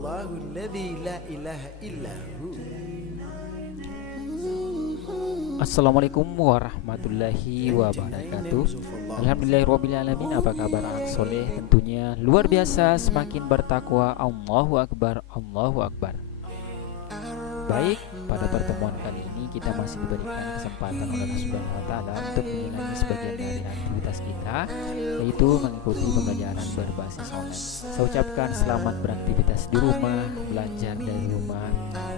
Allahul ladzi la ilaha illahu. Assalamualaikum warahmatullahi wabarakatuh. Alhamdulillahirrabbilalamin. Apa kabar anak soleh? Tentunya luar biasa, semakin bertakwa. Allahu Akbar, Allahu Akbar. Baik, pada pertemuan kali ini kita masih diberikan kesempatan oleh Allah Subhanahu wa Ta'ala untuk menjalani sebagian dari aktivitas kita, yaitu mengikuti pembelajaran berbasis online. Saya ucapkan selamat beraktivitas di rumah, belajar dari rumah,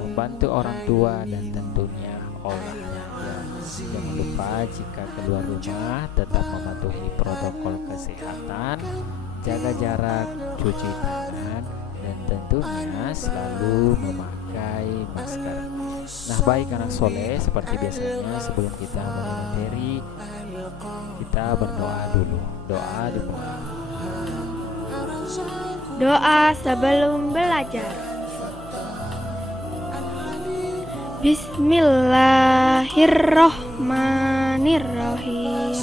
membantu orang tua, dan tentunya olahraga. Jangan lupa jika keluar rumah tetap mematuhi protokol kesehatan, jaga jarak, cuci tangan, dan tentunya selalu memakai masker. Nah baik anak soleh, seperti biasanya sebelum kita mulai materi, kita berdoa dulu. Doa dimulai. Doa sebelum belajar. Bismillahirrohmanirrohim.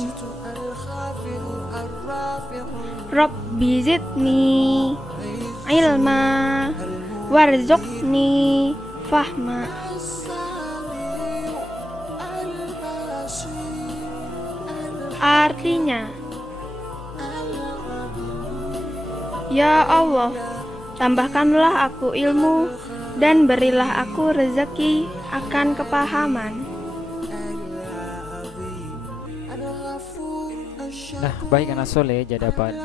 Rabbi zidni ilma warzuqni fahma. Artinya, ya Allah, tambahkanlah aku ilmu dan berilah aku rezeki akan kepahaman. Nah baik anak soleh, jadi pada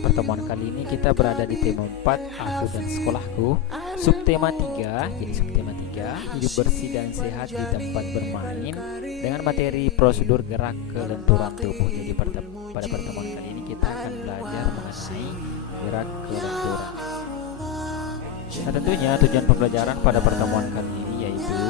pertemuan kali ini kita berada di tema 4, aku dan sekolahku. Subtema 3, jadi subtema 3, hidup bersih dan sehat di tempat bermain, dengan materi prosedur gerak kelenturan tubuh. Jadi pada pertemuan kali ini kita akan belajar mengenai gerak kelenturan. Nah tentunya tujuan pembelajaran pada pertemuan kali ini yaitu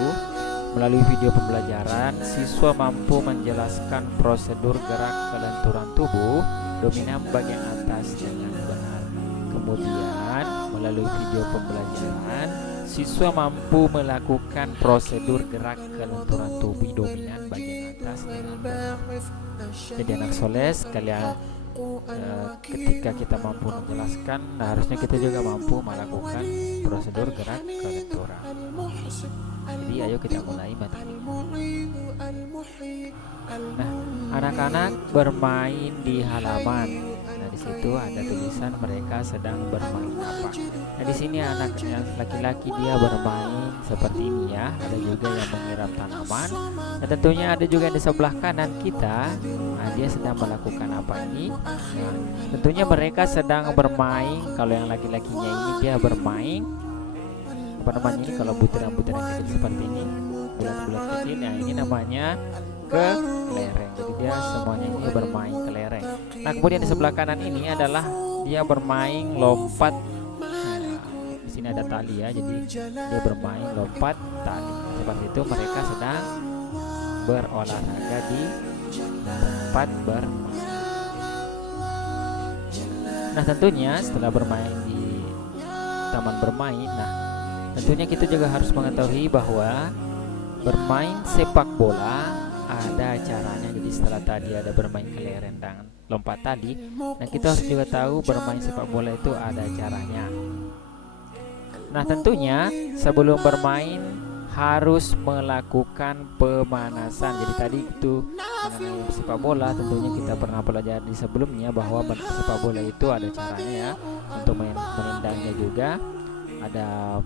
melalui video pembelajaran siswa mampu menjelaskan prosedur gerak kelenturan tubuh dominan bagian atas dengan benar. Kemudian melalui video pembelajaran siswa mampu melakukan prosedur gerak kelenturan tubuh dominan bagian atas dengan benar. Jadi anak soleh sekalian, ketika kita mampu menjelaskan, harusnya kita juga mampu melakukan prosedur gerak kelenturan. Jadi ayo kita mulai materi. Nah, anak-anak bermain di halaman. Nah, di situ ada tulisan mereka sedang bermain apa. Nah, di sini anak yang laki-laki dia bermain seperti ini ya. Ada juga yang menyiram tanaman. Nah, tentunya ada juga yang di sebelah kanan kita. Nah, dia sedang melakukan apa ini? Nah, tentunya mereka sedang bermain. Kalau yang laki-lakinya ini dia bermain apa namanya ini, kalau butiran-butiran kecil seperti ini, bulat-bulat kecil, nah ini namanya kelereng. Jadi dia semuanya ini bermain kelereng. Nah kemudian di sebelah kanan ini adalah dia bermain lompat. Nah, di sini ada tali ya, jadi dia bermain lompat tali. Seperti itu mereka sedang berolahraga di tempat bermain. Nah tentunya setelah bermain di taman bermain, nah tentunya kita juga harus mengetahui bahwa bermain sepak bola ada caranya. Jadi setelah tadi ada bermain kelereng dan lompat tali, nah kita harus juga tahu bermain sepak bola itu ada caranya. Nah tentunya sebelum bermain harus melakukan pemanasan. Jadi tadi itu mengenai sepak bola, tentunya kita pernah belajar di sebelumnya bahwa sepak bola itu ada caranya ya. Untuk menendangnya juga ada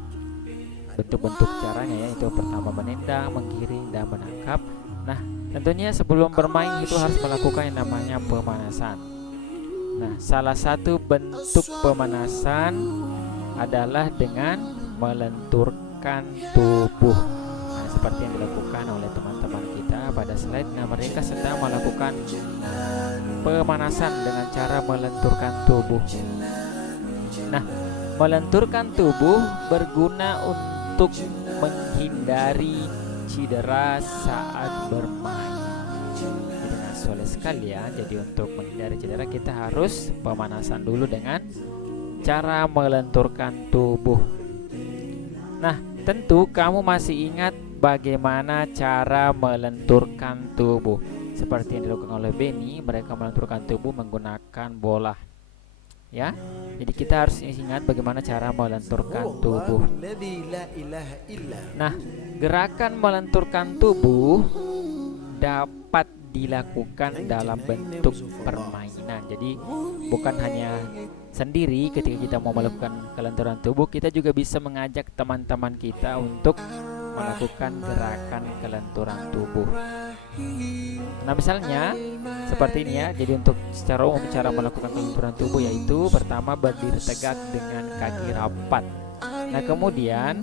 bentuk-bentuk caranya ya. Itu pertama menendang, menggiring, dan menangkap. Nah tentunya sebelum bermain itu harus melakukan yang namanya pemanasan. Nah salah satu bentuk pemanasan adalah dengan melenturkan tubuh. Nah seperti yang dilakukan oleh teman-teman kita pada slide. Nah mereka sedang melakukan pemanasan dengan cara melenturkan tubuh. Nah melenturkan tubuh berguna untuk menghindari cedera saat bermain. Jadi nah soleh sekalian, jadi untuk menghindari cedera kita harus pemanasan dulu dengan cara melenturkan tubuh. Nah tentu kamu masih ingat bagaimana cara melenturkan tubuh. Seperti yang dilakukan oleh Benny, mereka melenturkan tubuh menggunakan bola. ya. Jadi kita harus ingat bagaimana cara melenturkan tubuh. الذي لا إله إلا هو. Nah, gerakan melenturkan tubuh dapat dilakukan dalam bentuk permainan. Jadi bukan hanya sendiri ketika kita mau melakukan kelenturan tubuh, kita juga bisa mengajak teman-teman kita untuk melakukan gerakan kelenturan tubuh. Nah, misalnya seperti ini ya. Jadi untuk secara umum cara melakukan kelenturan tubuh yaitu pertama berdiri tegak dengan kaki rapat. Nah, kemudian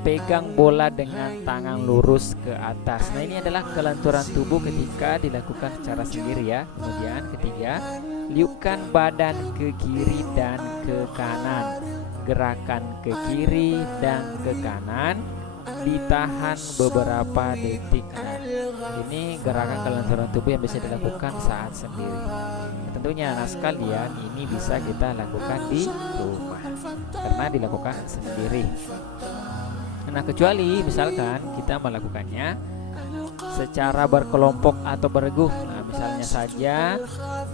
pegang bola dengan tangan lurus ke atas. Nah, ini adalah kelenturan tubuh ketika dilakukan secara sendiri ya. Kemudian ketiga, liupkan badan ke kiri dan ke kanan. Gerakan ke kiri dan ke kanan ditahan beberapa detik. Nah, ini gerakan kelenturan tubuh yang bisa dilakukan saat sendiri. Tentunya anak sekalian, ini bisa kita lakukan di rumah karena dilakukan sendiri. Nah, kecuali misalkan kita melakukannya secara berkelompok atau beregu. Nah, misalnya saja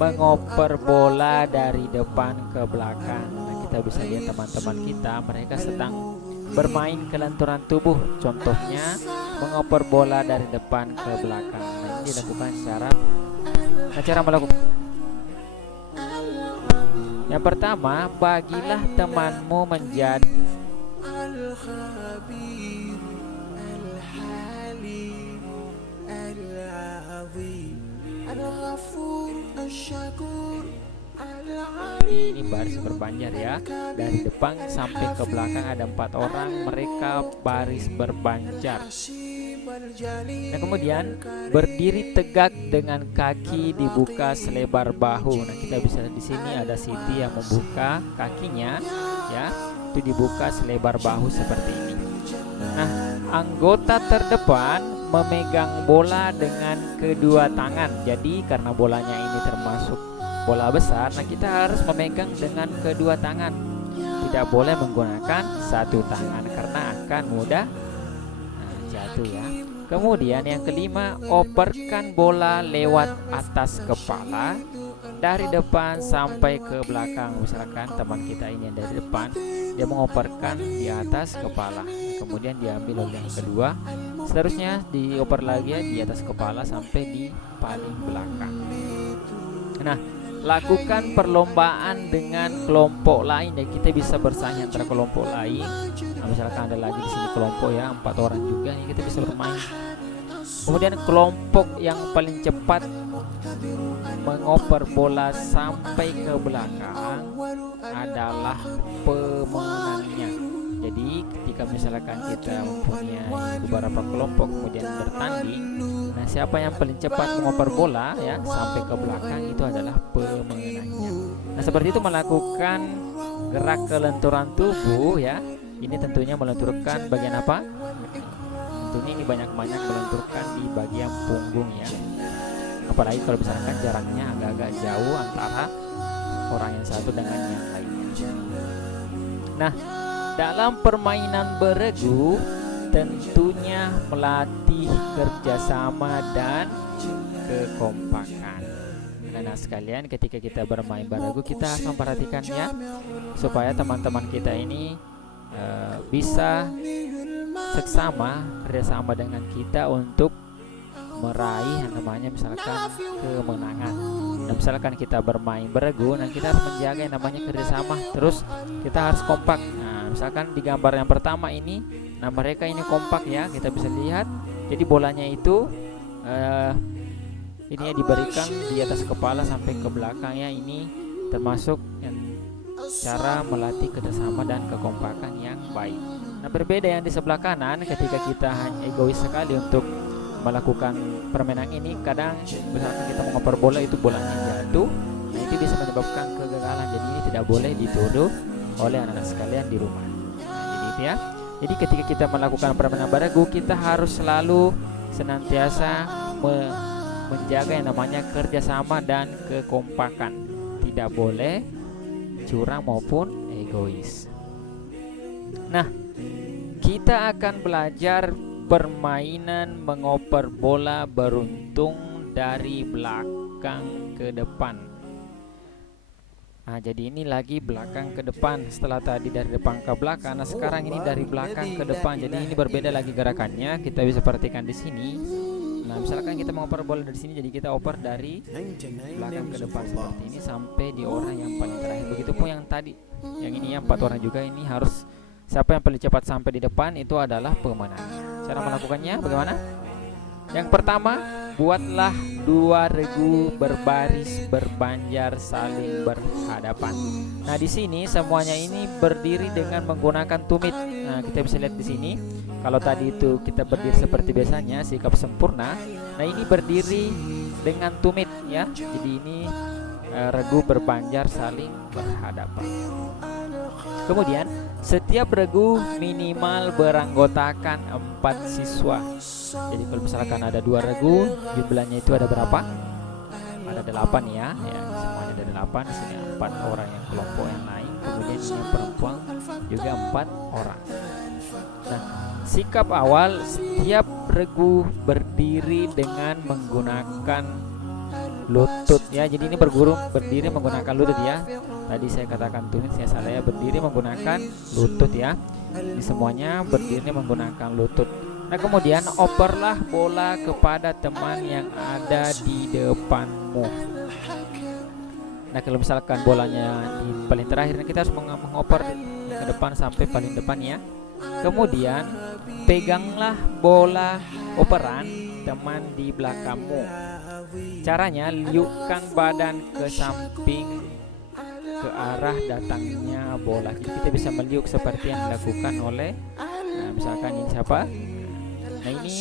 mengoper bola dari depan ke belakang. Nah, kita bisa lihat teman-teman kita, mereka sedang bermain kelenturan tubuh. Contohnya mengoper bola dari depan ke belakang. Nah, ini dilakukan cara melakukan. Yang pertama, bagilah temanmu menjadi ini baris berbanjar ya. Dari depan sampai ke belakang ada 4 orang, mereka baris berbanjar. Nah, kemudian berdiri tegak dengan kaki dibuka selebar bahu. Nah, kita bisa di sini ada Siti yang membuka kakinya ya, itu dibuka selebar bahu seperti ini. Nah, anggota terdepan memegang bola dengan kedua tangan. Jadi karena bolanya ini termasuk bola besar, nah kita harus memegang dengan kedua tangan. Tidak boleh menggunakan satu tangan karena akan mudah jatuh ya. Kemudian yang kelima, operkan bola lewat atas kepala dari depan sampai ke belakang. Misalkan teman kita ini yang dari depan, dia mengoperkan di atas kepala, kemudian diambil oleh yang kedua, seterusnya dioper lagi ya, di atas kepala sampai di paling belakang. Nah, lakukan perlombaan dengan kelompok lain dan kita bisa bersaing antara kelompok lain. Nah, misalkan ada lagi di sini kelompok ya 4 orang juga nih, kita bisa bermain. Kemudian kelompok yang paling cepat mengoper bola sampai ke belakang adalah pemenangnya. Jadi ketika misalkan kita mempunyai beberapa kelompok kemudian bertanding, nah siapa yang paling cepat mengoper bola ya sampai ke belakang itu adalah pemenangnya. Nah, seperti itu melakukan gerak kelenturan tubuh ya. Ini tentunya melenturkan bagian apa? Tentunya ini banyak-banyak melenturkan di bagian punggung ya. Apalagi kalau misalkan jaraknya agak-agak jauh antara orang yang satu dengan yang lainnya. Nah, dalam permainan beregu tentunya melatih kerjasama dan kekompakan. Nah, sekalian ketika kita bermain beregu kita harus memperhatikannya supaya teman-teman kita ini bisa seksama kerjasama dengan kita untuk meraih yang namanya misalkan kemenangan. Nah, misalkan kita bermain beregu, nah kita harus menjaga yang namanya kerjasama. Terus kita harus kompak. Nah, misalkan di gambar yang pertama ini, nah mereka ini kompak ya, kita bisa lihat. Jadi bolanya itu ini ya diberikan di atas kepala sampai ke belakang ya. Ini termasuk yang cara melatih kerjasama dan kekompakan yang baik. Nah, berbeda yang di sebelah kanan, ketika kita hanya egois sekali untuk melakukan permainan ini, kadang misalkan kita mengoper bola itu bolanya jatuh, nah itu bisa menyebabkan kegagalan. Jadi ini tidak boleh dituduh oleh anak-anak sekalian di rumah. Nah, jadi itu ya. Jadi ketika kita melakukan permainan beregu, kita harus selalu senantiasa menjaga yang namanya kerjasama dan kekompakan. Tidak boleh curang maupun egois. Nah, kita akan belajar permainan mengoper bola beruntung dari belakang ke depan. Nah, jadi ini lagi belakang ke depan. Setelah tadi dari depan ke belakang, nah sekarang ini dari belakang ke depan. Jadi ini berbeda lagi gerakannya. Kita bisa perhatikan di sini. Nah, misalkan kita mau oper bola dari sini, jadi kita oper dari belakang ke depan seperti ini sampai di orang yang paling terakhir. Begitupun yang tadi, yang ini 4 orang juga, ini harus siapa yang paling cepat sampai di depan itu adalah pemenang. Cara melakukannya bagaimana? Yang pertama, buatlah 2 regu berbaris berbanjar saling berhadapan. Nah, di sini semuanya ini berdiri dengan menggunakan tumit. Nah, kita bisa lihat di sini. Kalau tadi itu kita berdiri seperti biasanya, sikap sempurna. Nah, ini berdiri dengan tumit ya. Jadi ini regu berbanjar saling berhadapan. Kemudian setiap regu minimal beranggotakan 4 siswa. Jadi kalau misalkan ada 2 regu, jumlahnya itu ada berapa? Ada 8 ya. Semuanya ada 8. Di sini 4 orang yang kelompok yang lain. Kemudian ini yang perempuan juga 4 orang. Nah, sikap awal setiap regu berdiri dengan menggunakan lutut ya. Jadi ini berdiri menggunakan lutut ya. Tadi saya katakan tumit, saya salah ya, berdiri menggunakan lutut ya. Ini semuanya berdiri menggunakan lutut. Nah, kemudian operlah bola kepada teman yang ada di depanmu. Nah, kalau misalkan bolanya di paling terakhir, kita harus mengoper ke depan sampai paling depan ya. Kemudian peganglah bola operan teman di belakangmu. Caranya, liukkan badan ke samping ke arah datangnya bola. Jadi kita bisa meliuk seperti yang dilakukan oleh misalkan ini siapa? Nah, ini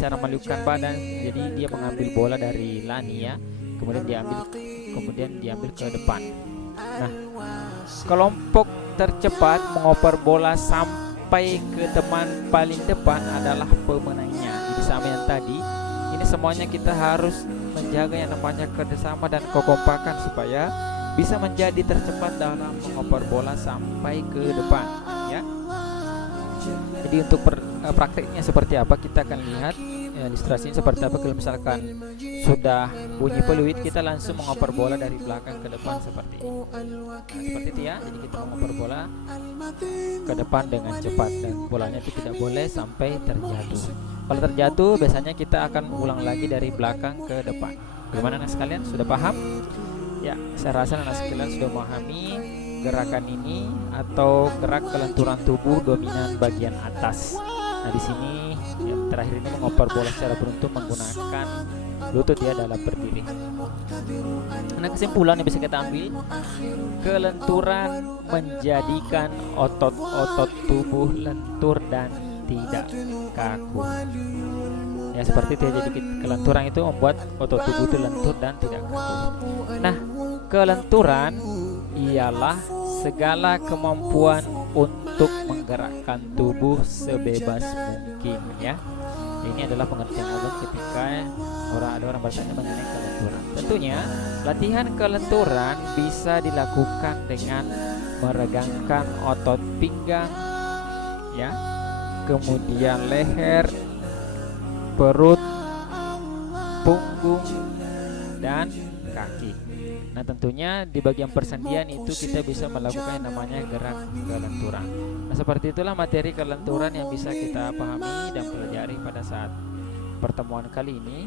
cara meliukkan badan. Jadi dia mengambil bola dari Lani ya. Kemudian diambil ke depan. Nah, kelompok tercepat mengoper bola sampai ke teman paling depan adalah pemenangnya. Jadi sama yang tadi, ini semuanya kita harus menjaga yang namanya kerjasama dan kekompakan supaya bisa menjadi tercepat dalam mengoper bola sampai ke depan ya. Jadi untuk prakteknya seperti apa, kita akan lihat ilustrasinya seperti apa. Kalau misalkan sudah bunyi peluit, kita langsung mengoper bola dari belakang ke depan seperti ini. Nah, seperti itu ya. Jadi kita mengoper bola ke depan dengan cepat dan bolanya itu tidak boleh sampai terjatuh. Kalau terjatuh, biasanya kita akan ulang lagi dari belakang ke depan. Bagaimana anak sekalian, sudah paham? Ya, saya rasa anak sekalian sudah memahami gerakan ini atau gerak kelenturan tubuh dominan bagian atas. Nah, di sini yang terakhir ini mengoper bola secara beruntun menggunakan lutut ya dalam berdiri. Nah, kesimpulan yang bisa kita ambil, kelenturan menjadikan otot-otot tubuh lentur dan tidak kaku. Ya, seperti itu ya. Jadi kelenturan itu membuat otot tubuh itu lentur dan tidak kaku. Nah, kelenturan ialah segala kemampuan untuk menggerakkan tubuh sebebas mungkin ya. Ini adalah pengertian umum ketika ada orang bertanya mengenai kelenturan. Tentunya latihan kelenturan bisa dilakukan dengan meregangkan otot pinggang ya, kemudian leher, perut, punggung, dan kaki. Nah, tentunya di bagian persendian itu kita bisa melakukan yang namanya gerak kelenturan. Nah, seperti itulah materi kelenturan yang bisa kita pahami dan pelajari pada saat pertemuan kali ini.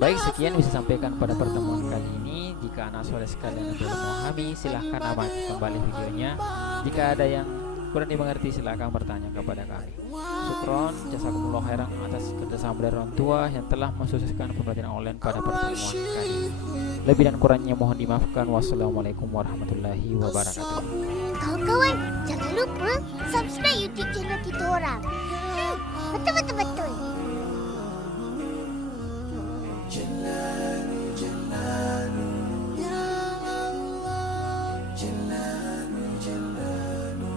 Baik, sekian bisa sampaikan pada pertemuan kali ini. Jika anak soleh sekalian belum memahami, silahkan amati kembali videonya. Jika ada yang kurang dimengerti, silakan bertanya kepada kami. Syukron, jazakumullah khairan atas kerjasama dari orang tua yang telah mensukseskan pembelajaran online pada pertemuan kali ini. Lebih dan kurangnya mohon dimaafkan. Wassalamualaikum warahmatullahi wabarakatuh. Kawan-kawan, jangan lupa subscribe YouTube channel kita orang. Betul-betul.